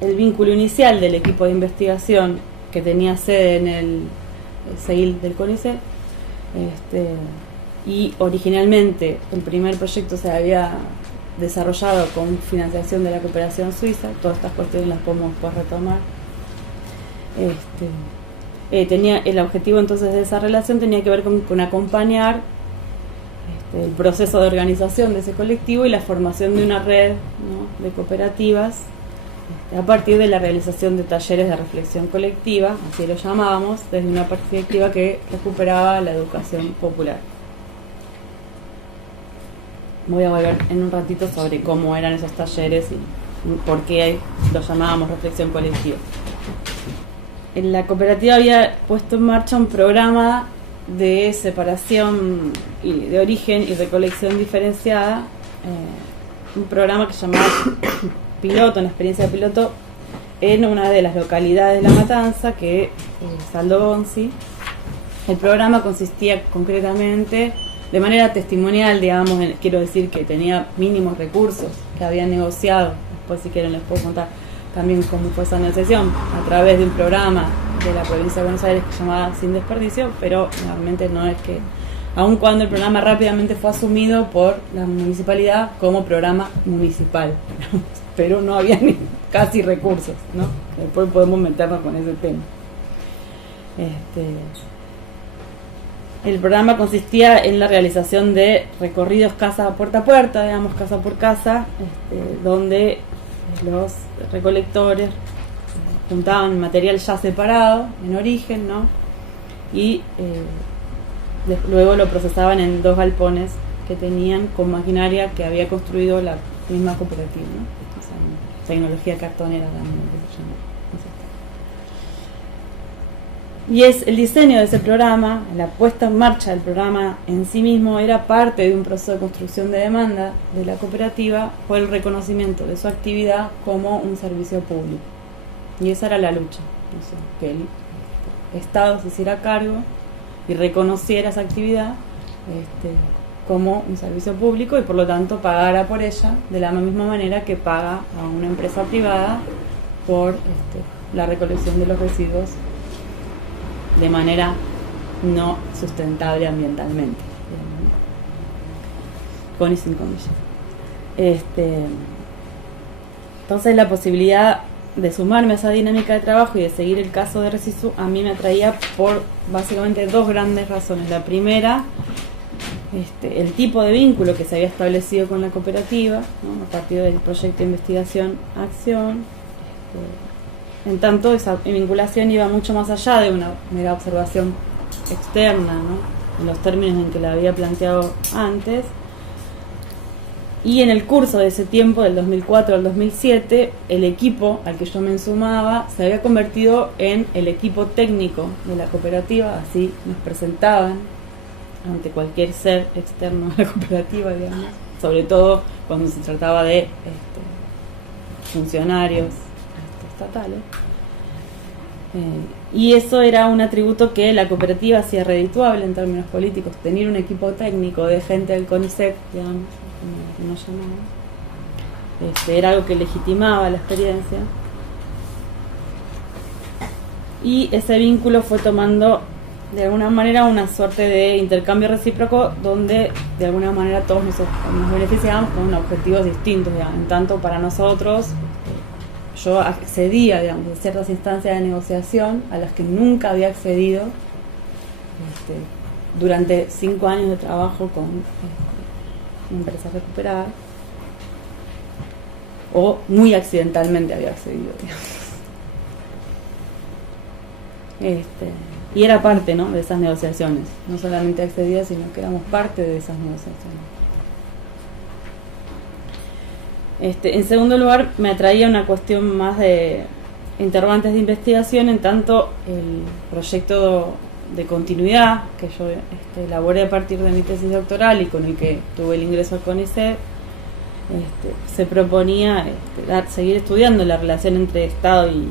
el vínculo inicial del equipo de investigación que tenía sede en el CEIL del CONICET, y originalmente el primer proyecto se había desarrollado con financiación de la cooperación suiza. Todas estas cuestiones las podemos después retomar. Tenía el objetivo entonces de esa relación tenía que ver con acompañar el proceso de organización de ese colectivo y la formación de una red, ¿no?, de cooperativas a partir de la realización de talleres de reflexión colectiva, así lo llamábamos, desde una perspectiva que recuperaba la educación popular. Voy a volver en un ratito sobre cómo eran esos talleres y por qué lo llamábamos reflexión colectiva. La cooperativa había puesto en marcha un programa de separación de origen y recolección diferenciada, un programa que se llamaba piloto, una experiencia de piloto en una de las localidades de La Matanza, que Saldo Bonzi. El programa consistía concretamente, de manera testimonial, digamos, quiero decir que tenía mínimos recursos que habían negociado, después si quieren les puedo contar también cómo fue esa negociación, a través de un programa de la provincia de Buenos Aires que se llamaba Sin Desperdicio, pero realmente no es que, aun cuando el programa rápidamente fue asumido por la municipalidad como programa municipal, pero no había ni casi recursos, ¿no? Después podemos meternos con ese tema. El programa consistía en la realización de recorridos puerta a puerta, digamos, casa por casa, donde los recolectores juntaban material ya separado, en origen, ¿no? Y luego lo procesaban en 2 galpones que tenían con maquinaria que había construido la misma cooperativa, ¿no? O sea, tecnología cartonera también, que se llama. Y el diseño de ese programa, la puesta en marcha del programa en sí mismo, era parte de un proceso de construcción de demanda de la cooperativa por el reconocimiento de su actividad como un servicio público. Y esa era la lucha, o sea, que el Estado se hiciera cargo y reconociera esa actividad como un servicio público y por lo tanto pagara por ella de la misma manera que paga a una empresa privada por la recolección de los residuos de manera no sustentable ambientalmente, con y sin comillas. Entonces la posibilidad de sumarme a esa dinámica de trabajo y de seguir el caso de Resisu a mí me atraía por básicamente 2 grandes razones. La primera, el tipo de vínculo que se había establecido con la cooperativa, ¿no?, a partir del proyecto de investigación Acción. En tanto, esa vinculación iba mucho más allá de una mera observación externa, ¿no?, en los términos en que la había planteado antes. Y en el curso de ese tiempo, del 2004 al 2007, el equipo al que yo me sumaba se había convertido en el equipo técnico de la cooperativa, así nos presentaban ante cualquier ser externo a la cooperativa, digamos, sobre todo cuando se trataba de funcionarios estatales. Y eso era un atributo que la cooperativa hacía redituable en términos políticos, tener un equipo técnico de gente del CONICET, digamos, como nos llamaban. Era algo que legitimaba la experiencia. Y ese vínculo fue tomando de alguna manera una suerte de intercambio recíproco donde de alguna manera todos nos beneficiábamos con objetivos distintos, digamos. En tanto para nosotros yo accedía, digamos, a ciertas instancias de negociación a las que nunca había accedido durante 5 años de trabajo con empresas recuperadas, o muy accidentalmente había accedido, digamos. Y era parte, ¿no?, de esas negociaciones, no solamente accedía, sino que éramos parte de esas negociaciones. En segundo lugar, me atraía una cuestión más de interrogantes de investigación, en tanto el proyecto de continuidad que yo elaboré a partir de mi tesis doctoral y con el que tuve el ingreso al CONICET, se proponía seguir estudiando la relación entre Estado y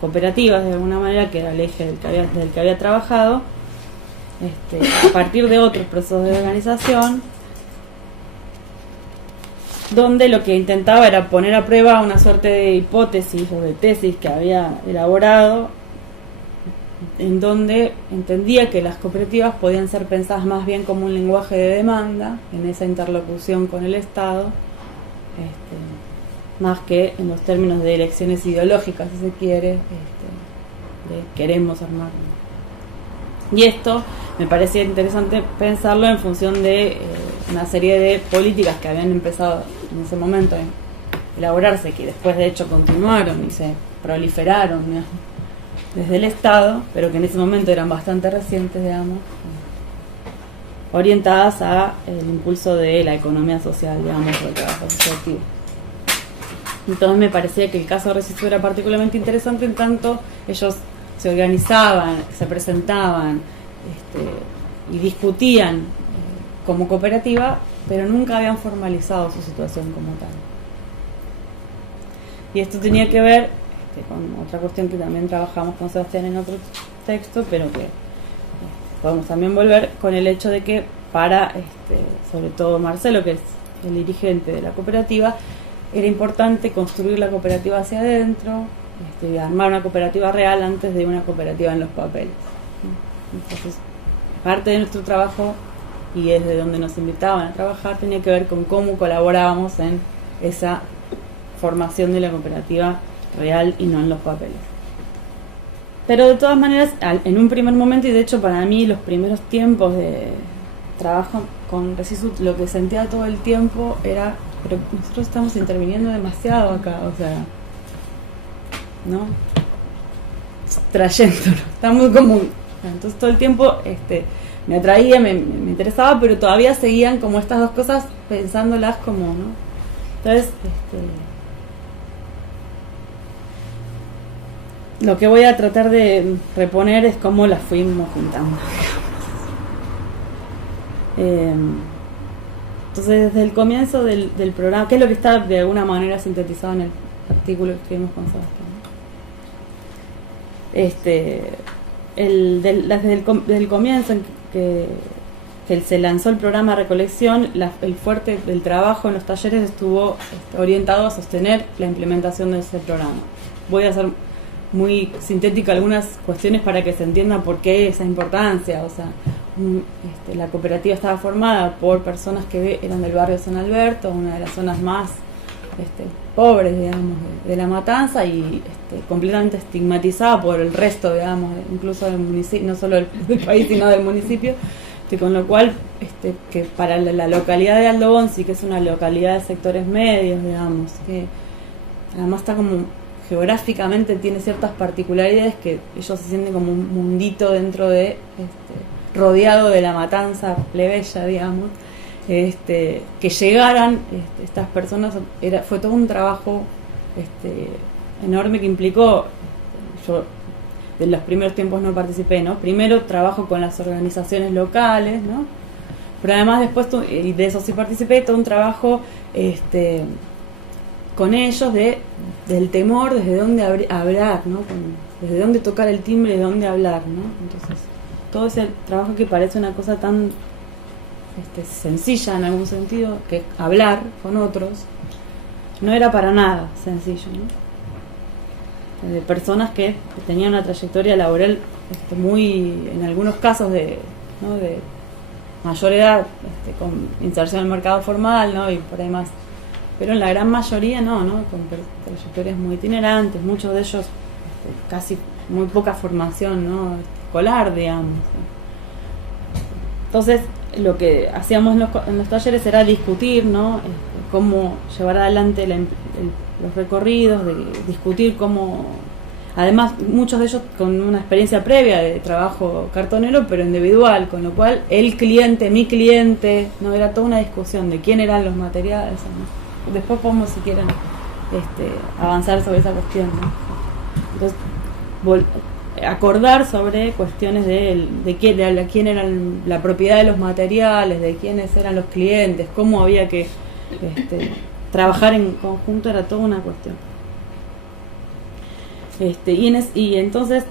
cooperativas, de alguna manera, que era el eje del que había trabajado, a partir de otros procesos de organización, donde lo que intentaba era poner a prueba una suerte de hipótesis o de tesis que había elaborado, en donde entendía que las cooperativas podían ser pensadas más bien como un lenguaje de demanda en esa interlocución con el Estado, más que en los términos de elecciones ideológicas, si se quiere, de queremos armar. Y esto me parecía interesante pensarlo en función de una serie de políticas que habían empezado en ese momento a elaborarse, que después de hecho continuaron y se proliferaron, digamos, desde el Estado, pero que en ese momento eran bastante recientes, digamos, orientadas a el impulso de la economía social, digamos, del trabajo asociativo. Entonces me parecía que el caso de Resistu era particularmente interesante, en tanto ellos se organizaban, se presentaban y discutían como cooperativa, pero nunca habían formalizado su situación como tal. Y esto tenía que ver con otra cuestión que también trabajamos con Sebastián en otro texto, pero que podemos también volver con el hecho de que para, sobre todo Marcelo, que es el dirigente de la cooperativa, era importante construir la cooperativa hacia adentro, armar una cooperativa real antes de una cooperativa en los papeles. Entonces, parte de nuestro trabajo, y es de donde nos invitaban a trabajar, tenía que ver con cómo colaborábamos en esa formación de la cooperativa real y no en los papeles. Pero de todas maneras, en un primer momento, y de hecho para mí los primeros tiempos de trabajo con Resistu, lo que sentía todo el tiempo era, pero nosotros estamos interviniendo demasiado acá, o sea, ¿no? Trayéndolo, está muy común. Entonces todo el tiempo me atraía, me interesaba, pero todavía seguían como estas dos cosas pensándolas como, ¿no? Entonces, lo que voy a tratar de reponer es cómo las fuimos juntando. Entonces, desde el comienzo del programa, ¿qué es lo que está de alguna manera sintetizado en el artículo que escribimos con Sebastián? Desde el comienzo en que se lanzó el programa Recolección, el fuerte del trabajo en los talleres estuvo orientado a sostener la implementación de ese programa. Voy a hacer muy sintética algunas cuestiones para que se entienda por qué esa importancia. O sea, la cooperativa estaba formada por personas que eran del barrio San Alberto, una de las zonas más pobres, digamos, de La Matanza, y completamente estigmatizada por el resto, digamos, incluso del municipio, no solo del país, sino del municipio, con lo cual, que para la localidad de Aldo Bonzi, que es una localidad de sectores medios, digamos, que además está como geográficamente tiene ciertas particularidades, que ellos se sienten como un mundito dentro de, rodeado de La Matanza plebeya, digamos, que llegaran estas personas, fue todo un trabajo enorme que implicó, yo de los primeros tiempos no participé, ¿no? Primero trabajo con las organizaciones locales, ¿no? Pero además después, y de eso sí participé, todo un trabajo con ellos del temor, desde dónde hablar, ¿no? Desde dónde tocar el timbre, de dónde hablar, ¿no? Entonces, todo ese trabajo que parece una cosa tan sencilla en algún sentido, que hablar con otros, no era para nada sencillo, ¿no? De personas que tenían una trayectoria laboral muy, en algunos casos de mayor edad, con inserción en el mercado formal, ¿no? Y por ahí más, pero en la gran mayoría no, con trayectorias muy itinerantes, muchos de ellos casi muy poca formación, ¿no? Escolar, digamos, ¿sí? Entonces, lo que hacíamos en los talleres era discutir, ¿no? Cómo llevar adelante los recorridos, discutir cómo, además muchos de ellos con una experiencia previa de trabajo cartonero, pero individual, con lo cual el cliente, mi cliente, no, era toda una discusión de quién eran los materiales, ¿no? Después podemos, si quieren, avanzar sobre esa cuestión, ¿no? Entonces, acordar sobre cuestiones de quién era la propiedad de los materiales, de quiénes eran los clientes, cómo había que trabajar en conjunto, era toda una cuestión. Y entonces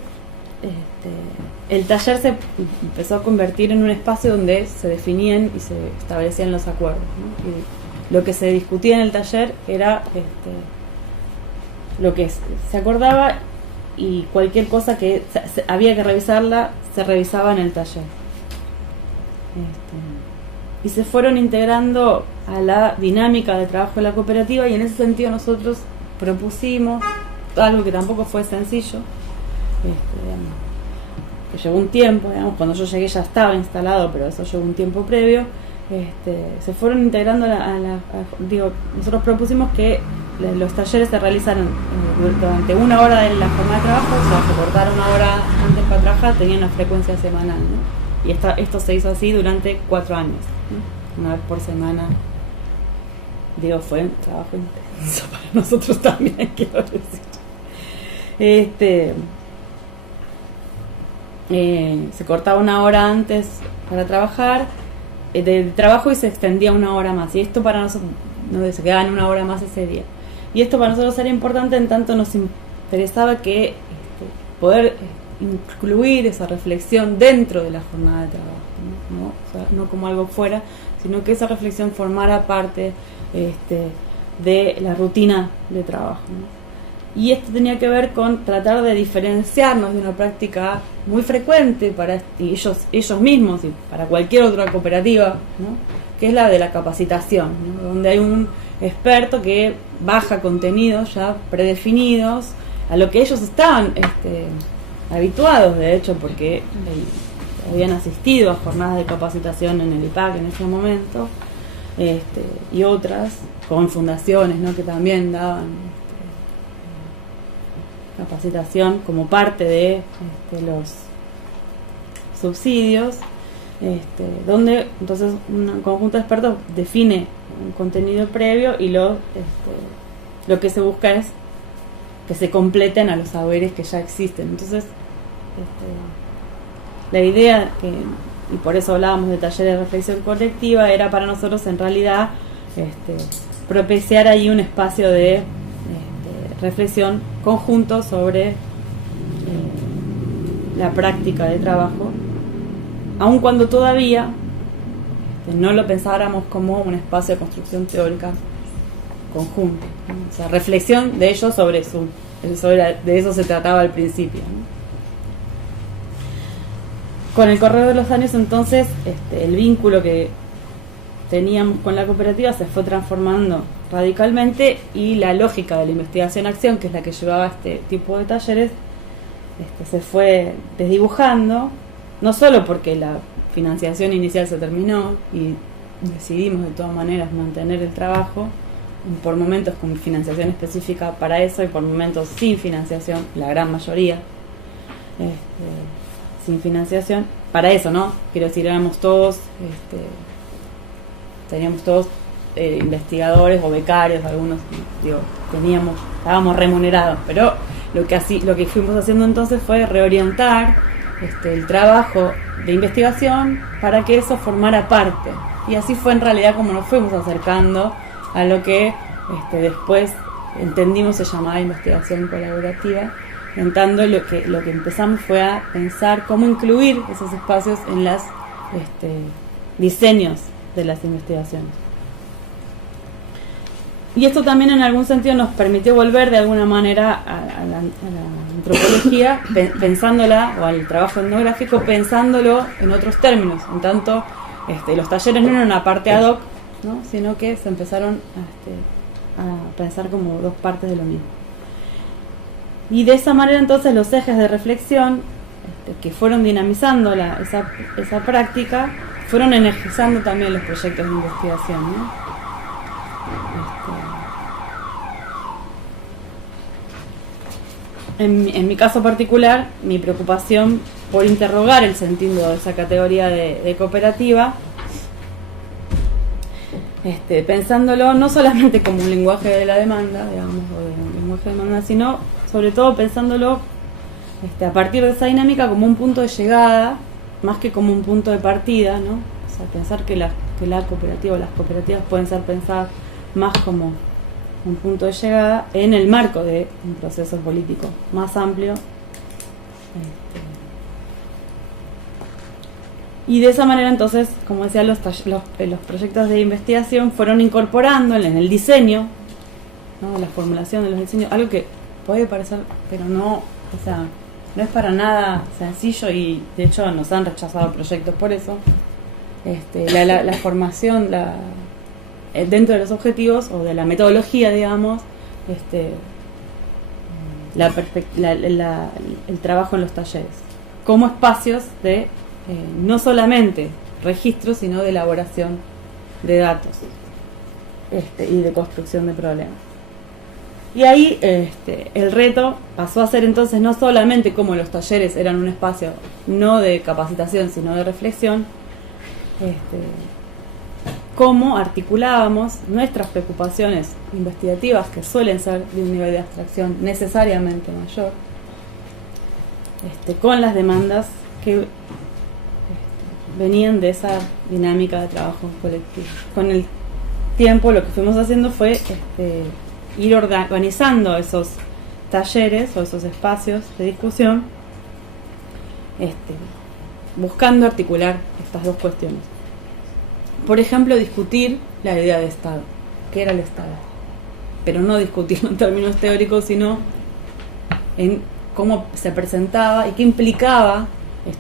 el taller se empezó a convertir en un espacio donde se definían y se establecían los acuerdos, ¿no? Y lo que se discutía en el taller era lo que se acordaba, y cualquier cosa que había que revisarla se revisaba en el taller. Y se fueron integrando a la dinámica de trabajo de la cooperativa, y en ese sentido nosotros propusimos algo que tampoco fue sencillo, que llevó un tiempo, digamos, cuando yo llegué ya estaba instalado, pero eso llevó un tiempo previo. Se fueron integrando nosotros propusimos que los talleres se realizaran durante una hora de la jornada de trabajo, o sea, se cortara una hora antes para trabajar, tenían una frecuencia semanal, ¿no? Y esto se hizo así durante 4 años, ¿no? Una vez por semana. Fue un trabajo intenso para nosotros también, quiero decir. Se cortaba una hora antes para trabajar del trabajo, y se extendía una hora más, y esto para nosotros se quedaba en una hora más ese día, y esto para nosotros era importante, en tanto nos interesaba que poder incluir esa reflexión dentro de la jornada de trabajo, ¿no? O sea, no como algo fuera, sino que esa reflexión formara parte de la rutina de trabajo, ¿no? Y esto tenía que ver con tratar de diferenciarnos de una práctica muy frecuente para ellos mismos y para cualquier otra cooperativa, ¿no? Que es la de la capacitación, ¿no? Donde hay un experto que baja contenidos ya predefinidos a lo que ellos estaban habituados, de hecho, porque habían asistido a jornadas de capacitación en el IPAC en ese momento, y otras con fundaciones, ¿no? Que también daban capacitación como parte de los subsidios, donde entonces un conjunto de expertos define un contenido previo, y lo que se busca es que se completen a los saberes que ya existen. Entonces la idea, y por eso hablábamos de talleres de reflexión colectiva, era para nosotros en realidad propiciar ahí un espacio de reflexión conjunto sobre la práctica de trabajo, aun cuando todavía no lo pensáramos como un espacio de construcción teórica conjunto, ¿no? O sea, reflexión de ellos de eso se trataba al principio, ¿no? Con el correr de los años, entonces, el vínculo que teníamos con la cooperativa se fue transformando radicalmente, y la lógica de la investigación-acción, que es la que llevaba este tipo de talleres, se fue desdibujando, no solo porque la financiación inicial se terminó y decidimos de todas maneras mantener el trabajo, por momentos con financiación específica para eso y por momentos sin financiación, la gran mayoría sin financiación para eso, ¿no? Quiero decir, éramos todos, teníamos todos investigadores o becarios, algunos, estábamos remunerados, pero lo que fuimos haciendo entonces fue reorientar el trabajo de investigación para que eso formara parte, y así fue en realidad como nos fuimos acercando a lo que después entendimos se llamaba investigación colaborativa. En tanto, lo que empezamos fue a pensar cómo incluir esos espacios en los diseños de las investigaciones. Y esto también en algún sentido nos permitió volver de alguna manera a la antropología, pensándola, o al trabajo etnográfico, pensándolo en otros términos. En tanto, los talleres no eran una parte ad hoc, ¿no? Sino que se empezaron a pensar como dos partes de lo mismo. Y de esa manera entonces los ejes de reflexión que fueron dinamizando esa práctica, fueron energizando también los proyectos de investigación, ¿no? En mi caso particular, mi preocupación por interrogar el sentido de esa categoría de cooperativa, pensándolo no solamente como un lenguaje de la demanda, digamos, o de un lenguaje de demanda, sino sobre todo pensándolo a partir de esa dinámica como un punto de llegada, más que como un punto de partida, ¿no? O sea, pensar que la cooperativa o las cooperativas pueden ser pensadas más como un punto de llegada en el marco de un proceso político más amplio. Y de esa manera entonces, como decía, los proyectos de investigación fueron incorporando en el diseño, ¿no? La formulación de los diseños, algo que puede parecer, pero no, o sea, no es para nada sencillo, y de hecho nos han rechazado proyectos por eso. La formación dentro de los objetivos o de la metodología, digamos, el trabajo en los talleres como espacios de no solamente registro, sino de elaboración de datos y de construcción de problemas. Y ahí el reto pasó a ser entonces no solamente como los talleres eran un espacio no de capacitación, sino de reflexión, cómo articulábamos nuestras preocupaciones investigativas, que suelen ser de un nivel de abstracción necesariamente mayor, con las demandas que venían de esa dinámica de trabajo colectivo. Con el tiempo lo que fuimos haciendo fue ir organizando esos talleres o esos espacios de discusión, buscando articular estas dos cuestiones. Por ejemplo, discutir la idea de Estado. ¿Qué era el Estado? Pero no discutirlo en términos teóricos, sino en cómo se presentaba y qué implicaba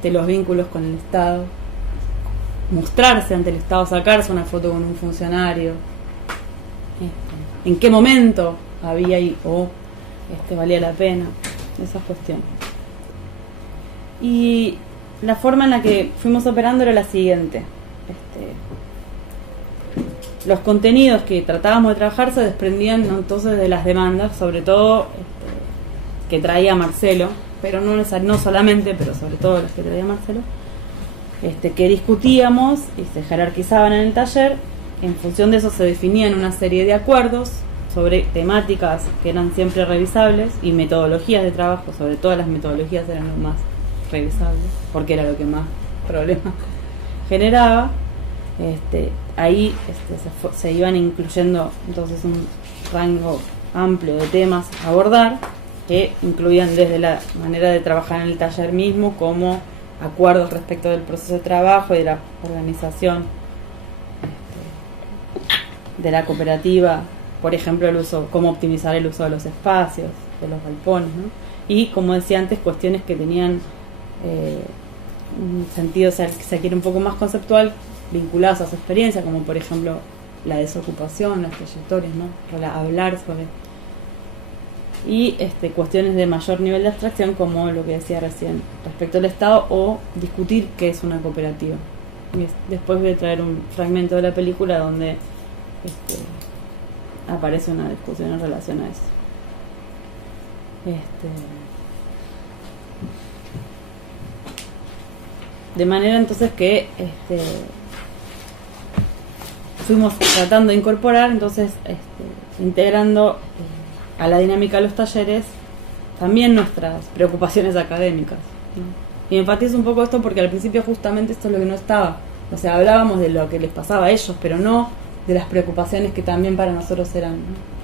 los vínculos con el Estado, mostrarse ante el Estado, sacarse una foto con un funcionario, en qué momento había valía la pena, esas cuestiones. Y la forma en la que fuimos operando era la siguiente. Los contenidos que tratábamos de trabajar se desprendían, ¿no?, entonces de las demandas, sobre todo que traía Marcelo, pero no solamente, pero sobre todo las que traía Marcelo, que discutíamos y se jerarquizaban en el taller. En función de eso se definían una serie de acuerdos sobre temáticas que eran siempre revisables y metodologías de trabajo. Sobre todo las metodologías eran lo más revisables, porque era lo que más problemas generaba. Ahí se iban incluyendo entonces un rango amplio de temas a abordar, que incluían desde la manera de trabajar en el taller mismo, como acuerdos respecto del proceso de trabajo y de la organización de la cooperativa, por ejemplo, cómo optimizar el uso de los espacios, de los galpones, ¿no? Y, como decía antes, cuestiones que tenían un sentido, si se quiere, un poco más conceptual, vinculadas a su experiencia, como por ejemplo la desocupación, las trayectorias, ¿no? Hablar sobre, y cuestiones de mayor nivel de abstracción, como lo que decía recién respecto al Estado, o discutir qué es una cooperativa. Y después voy a traer un fragmento de la película donde aparece una discusión en relación a eso. De manera entonces que fuimos tratando de incorporar, entonces integrando a la dinámica de los talleres también nuestras preocupaciones académicas, ¿no? Y enfatizo un poco esto porque al principio justamente esto es lo que no estaba. O sea, hablábamos de lo que les pasaba a ellos, pero no de las preocupaciones que también para nosotros eran, ¿no?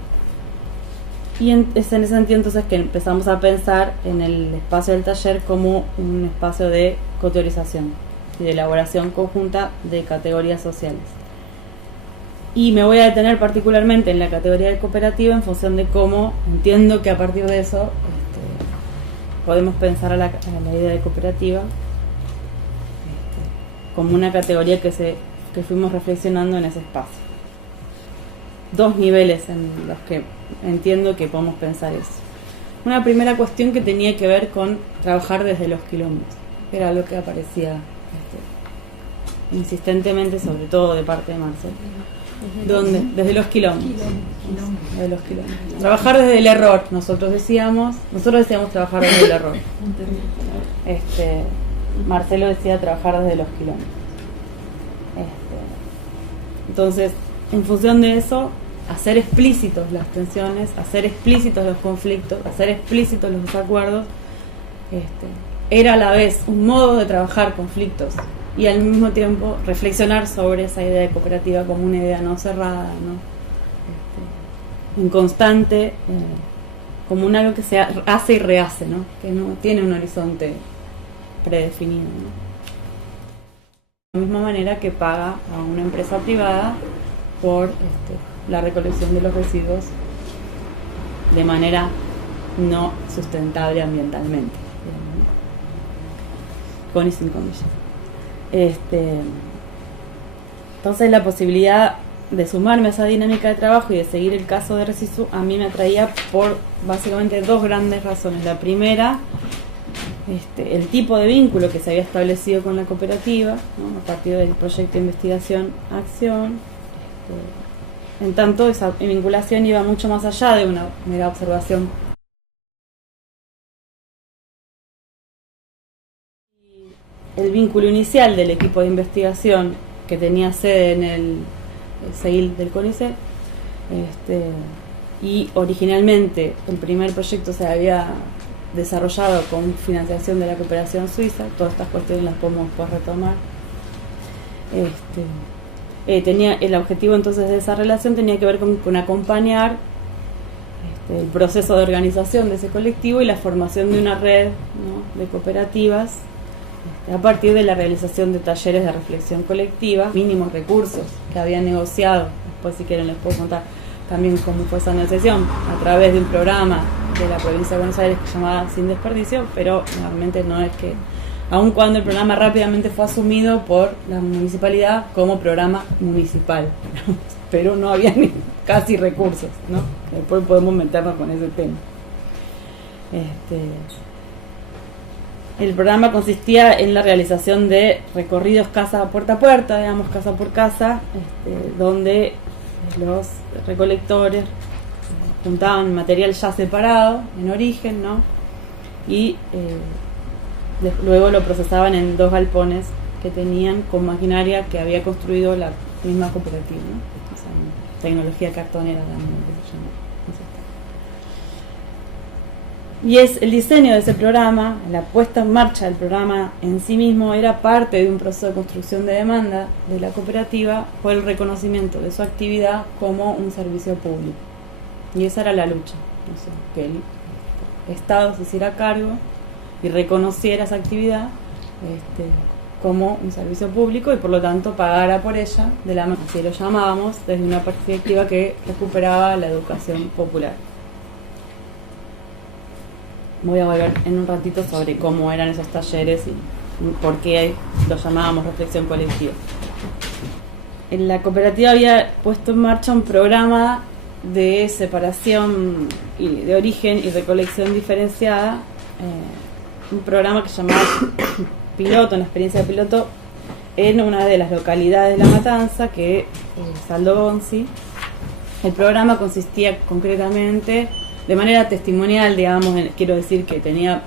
Y es en ese sentido entonces que empezamos a pensar en el espacio del taller como un espacio de coteorización y de elaboración conjunta de categorías sociales. Y me voy a detener particularmente en la categoría de cooperativa en función de cómo entiendo que a partir de eso podemos pensar a la idea de cooperativa como una categoría que fuimos reflexionando en ese espacio. Dos niveles en los que entiendo que podemos pensar eso. Una primera cuestión que tenía que ver con trabajar desde los quilombos, que era lo que aparecía insistentemente, sobre todo de parte de Marcelo. ¿Dónde? Desde los quilombos. Desde los quilombos. Trabajar desde el error, nosotros decíamos trabajar desde el error. Marcelo decía trabajar desde los quilombos. Entonces, en función de eso, hacer explícitos las tensiones, hacer explícitos los conflictos, hacer explícitos los desacuerdos, era a la vez un modo de trabajar conflictos y al mismo tiempo reflexionar sobre esa idea de cooperativa como una idea no cerrada, ¿no? En constante, como un algo que se hace y rehace, ¿no? Que no tiene un horizonte predefinido, ¿no? de la misma manera que paga a una empresa privada por la recolección de los residuos de manera no sustentable ambientalmente, con y sin comillas. Entonces la posibilidad de sumarme a esa dinámica de trabajo y de seguir el caso de Resisu a mí me atraía por básicamente dos grandes razones. La primera, el tipo de vínculo que se había establecido con la cooperativa, ¿no? A partir del proyecto de investigación Acción. En tanto, esa vinculación iba mucho más allá de una mera observación. El vínculo inicial del equipo de investigación que tenía sede en el CEIL del CONICET, y originalmente el primer proyecto se había desarrollado con financiación de la cooperación suiza. Todas estas cuestiones las podemos después retomar. Tenía el objetivo entonces de esa relación tenía que ver con acompañar el proceso de organización de ese colectivo y la formación de una red, ¿no?, de cooperativas a partir de la realización de talleres de reflexión colectiva, mínimos recursos que había negociado. Después, si quieren, les puedo contar también cómo fue esa negociación a través de un programa de la provincia de Buenos Aires que se llamaba Sin Desperdicio, pero realmente no es que, aun cuando el programa rápidamente fue asumido por la municipalidad como programa municipal, pero no había ni casi recursos, ¿no? Después podemos meternos con ese tema. El programa consistía en la realización de recorridos puerta a puerta, digamos, casa por casa, donde los recolectores juntaban material ya separado en origen, ¿no? Y luego lo procesaban en 2 galpones que tenían con maquinaria que había construido la misma cooperativa, ¿no? O sea, tecnología cartonera, digamos, que se llama. Y es el diseño de ese programa, la puesta en marcha del programa en sí mismo era parte de un proceso de construcción de demanda de la cooperativa por el reconocimiento de su actividad como un servicio público. Y esa era la lucha, o sea, que el Estado se hiciera cargo y reconociera esa actividad como un servicio público y por lo tanto pagara por ella, de la manera que lo llamábamos, desde una perspectiva que recuperaba la educación popular. Voy a volver en un ratito sobre cómo eran esos talleres y por qué lo llamábamos reflexión colectiva. La cooperativa había puesto en marcha un programa de separación de origen y recolección diferenciada, un programa que se llamaba piloto, una experiencia de piloto en una de las localidades de La Matanza, que es Saldo Bonzi. El programa consistía concretamente, de manera testimonial, digamos, quiero decir que tenía